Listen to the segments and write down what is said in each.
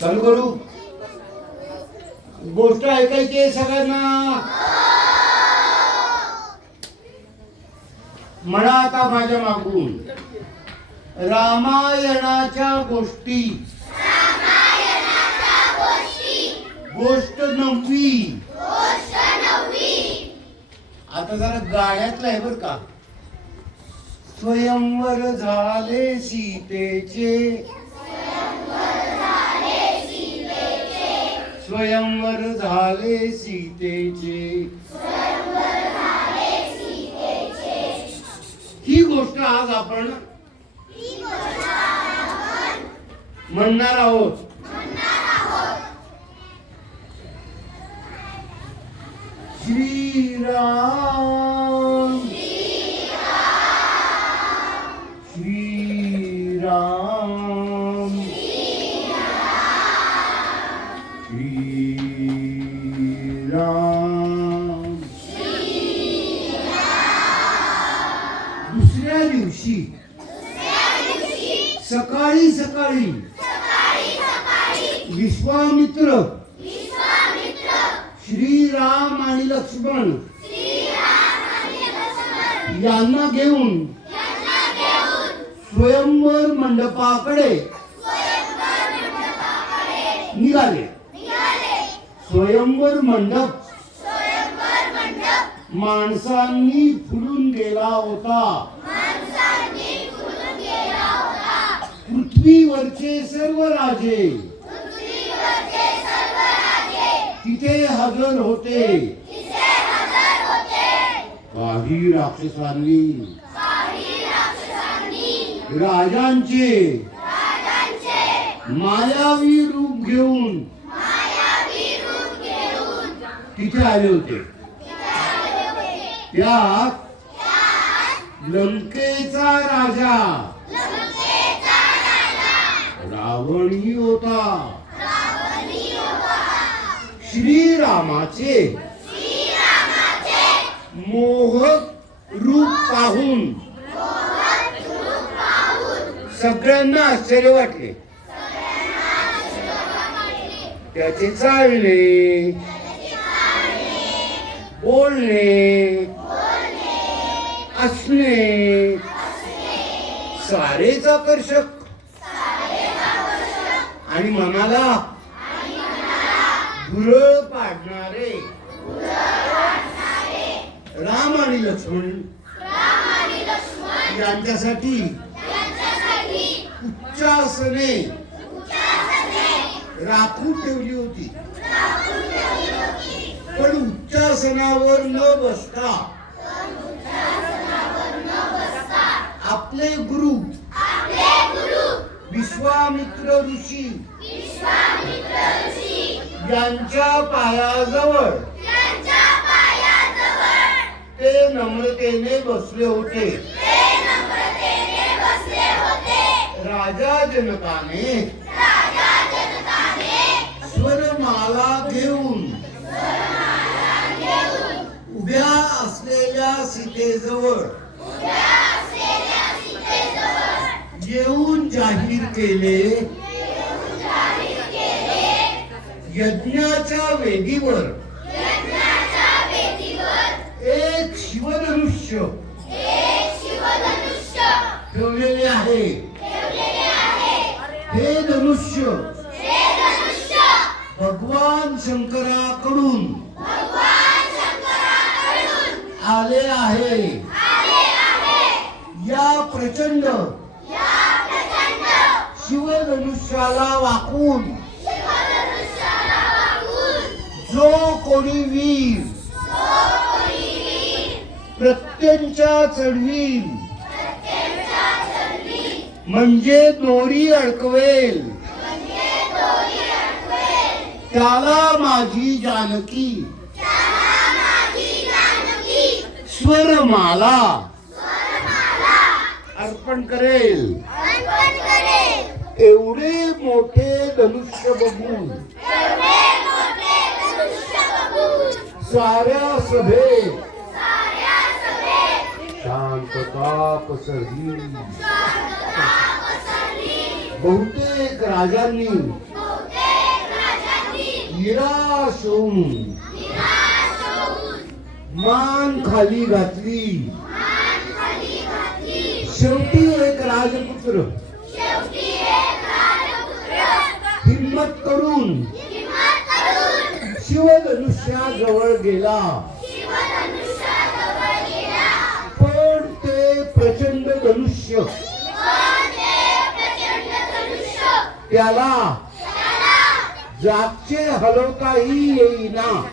चालू करू गोष्ट ऐकायची आहे सगळ्यांना. म्हणा आता माझ्या मागून. रामायणाच्या गोष्टी. गोष्ट नववी. आता जरा गाण्यातलं आहे बर का. स्वयंवर झाले सीतेचे. स्वयंवर झाले सीतेचे. ही गोष्ट आज आपण म्हणणार आहोत. श्रीराम श्रीराम. दुसऱ्या दिवशी. सकाळी सकाळी. विश्वामित्र. श्रीराम आणि लक्ष्मण. यांना घेऊन. स्वयंवर मंडपाकडे. निघाले. स्वयंवर मंडप. माणसांनी फुलून गेला होता. पृथ्वीवरचे सर्व राजे. तिथे हजर होते. काही राक्षसांनी. राजांचे. मायावी रूप घेऊन. तिथे आले होते. त्यात लंकेचा राजा. रावणही होता. श्रीरामाचे मोहक रूप पाहून सगळ्यांना आश्चर्य वाटले. त्याचे चालणे बोलणे. असणे. सारेच आकर्षक. आणि मनाला भुरळ पाडणारे. राम आणि लक्ष्मण. यांच्यासाठी उच्चासने राखून ठेवली होती. पण उच्चासनावर न बसता. आपले गुरु. विश्वामित्र ऋषी. यांच्या पायाजवळ. ते नम्रतेने बसले होते. राजा जनकाने स्वरमाला घेऊन उभ्या उद्या सीतेजवळ. येऊन जाहीर केले. यज्ञाच्या वेदीवर. एक शिवधनुष्य. ठेवलेले आहे. हे धनुष्य. भगवान शंकराकडून. आले आहे. या प्रचंड शिवधनुष्याला वाकून जो कोणी वीर प्रत्यंच्या चढवी म्हणजे दोरी अडकवेल. त्याला माझी जानकी. स्वरमाला. अर्पण करेल. एवढे मोठे धनुष्य बघून. साऱ्या सभेत. शांतता पसरली. बहुतेक राजांनी निराश होऊन मान खाली घातली. शेवटी एक राजपुत्र. हिम्मत करून. शिवधनुष्याजवळ गेला. पण ते प्रचंड धनुष्य. त्याला जागचे हलवताही येईना.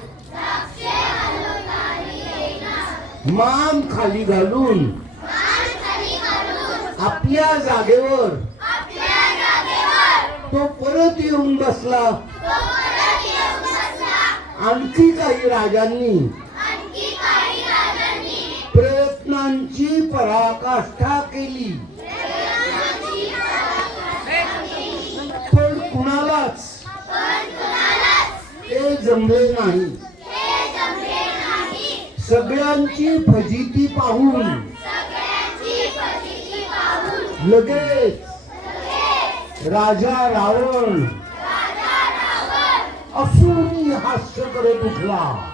मान खाली घालून. आपल्या जागेवर. तो परत येऊन बसला. आणखी काही राजांनी. प्रयत्नांची पराकाष्ठा केली. पण कुणालाच. ते जमले नाही. सगळ्यांची फजिती पाहून. लगेच. राजा रावण. असुरी हास्य करत उठला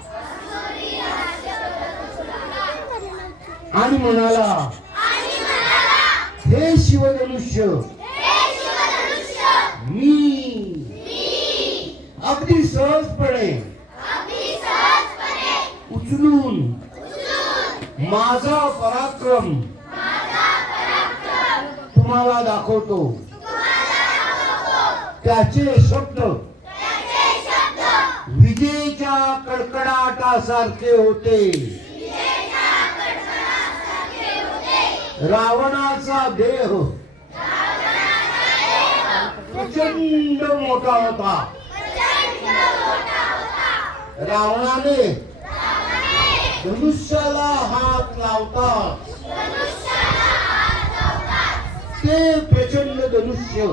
आणि म्हणाला हे शिवधनुष्य मी अगदी सहजपणे उचलून माझा पराक्रम. तुम्हाला दाखवतो. त्याचे शब्द. विजेच्या कडकडाटासारखे होते. रावणाचा देह. प्रचंड मोठा होता. रावणाने धनुष्याला हात लावतात. ते प्रचंड धनुष्य.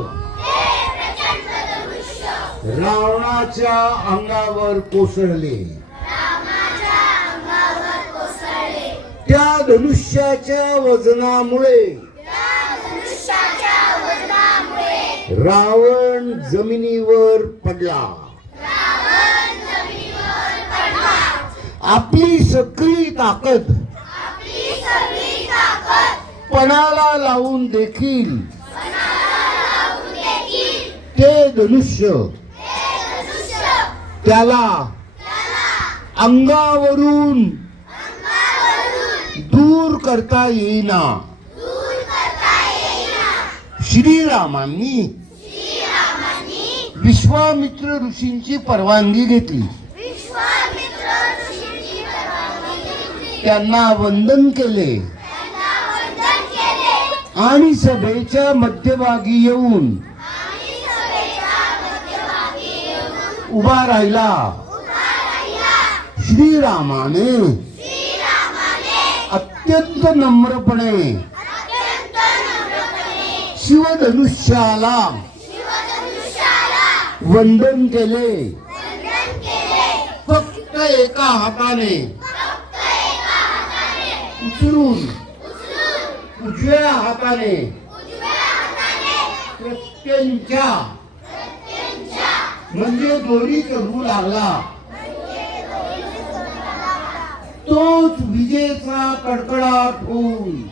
रावणाच्या अंगावर कोसळले. त्या धनुष्याच्या वजनामुळे रावण जमिनीवर पडला. आपली सगळी ताकद पणाला लावून देखील. ते धनुष्य. त्याला अंगावरून दूर करता येईना. श्रीरामांनी विश्वामित्र ऋषींची परवानगी घेतली. त्यांना वंदन केले. आणि सभेच्या मध्यभागी येऊन उभा राहिला. श्रीरामाने अत्यंत नम्रपणे शिवधनुष्याला वंदन केले. फक्त एका हाताने उचलून. उजव्या हाताने. प्रत्यंच्या. म्हणजे दोरी करू लागला. तोच विजेचा कडकडाट होऊन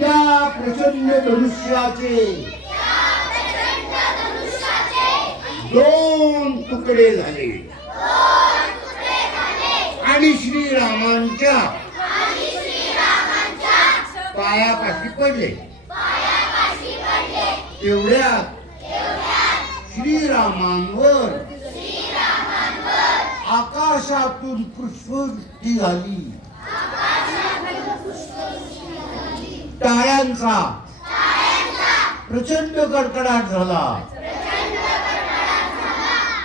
त्या प्रचंड धनुष्याचे. दोन तुकडे झाले. आणि श्रीरामांच्या पायापाशी पडले. तेवढ्यात श्रीरामांवर आकाशातून पुष्पवृष्टी झाली. टाळ्यांचा प्रचंड कडकडाट झाला.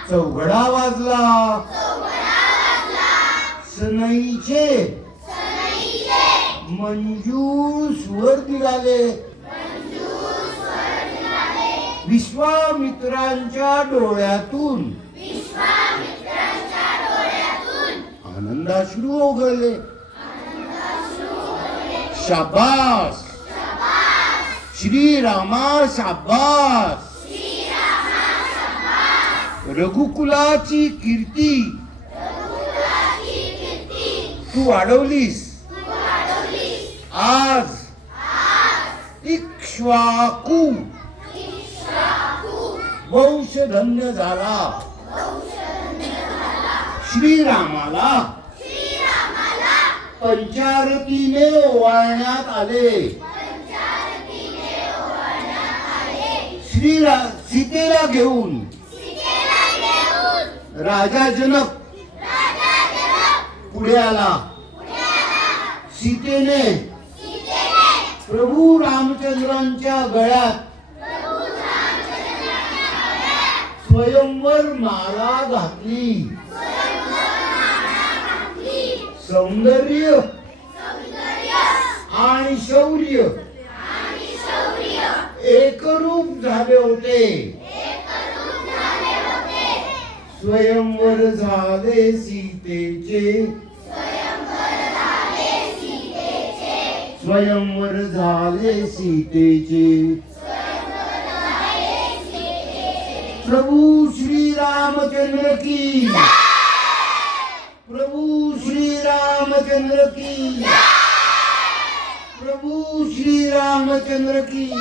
चौघडा वाजला. सनईचे. मंजू स्वर निघाले विश्वामित्रांच्या डोळ्यातून. आनंदाश्रू ओघळले. शाबास. श्रीरामा शाबास. रघुकुलाची कीर्ती. तू वाढवलीस. आज. इक्ष्वाकू. वंश धन्य झाला. श्रीरामाला. पंचारतीने ओवाळण्यात आले. श्रीरा सीतेला घेऊन. राजा जनक पुढे आला सीतेने. प्रभू रामचंद्रांच्या गळ्यात. स्वयंवर माला घातली. सौंदर्य. आणि शौर्य. एकरूप झाले होते. स्वयंवर झाले सीतेचे. स्वयंवर झाले सीतेचे प्रभू श्री रामचंद्र की प्रभू श्री रामचंद्र की प्रभू श्री रामचंद्र की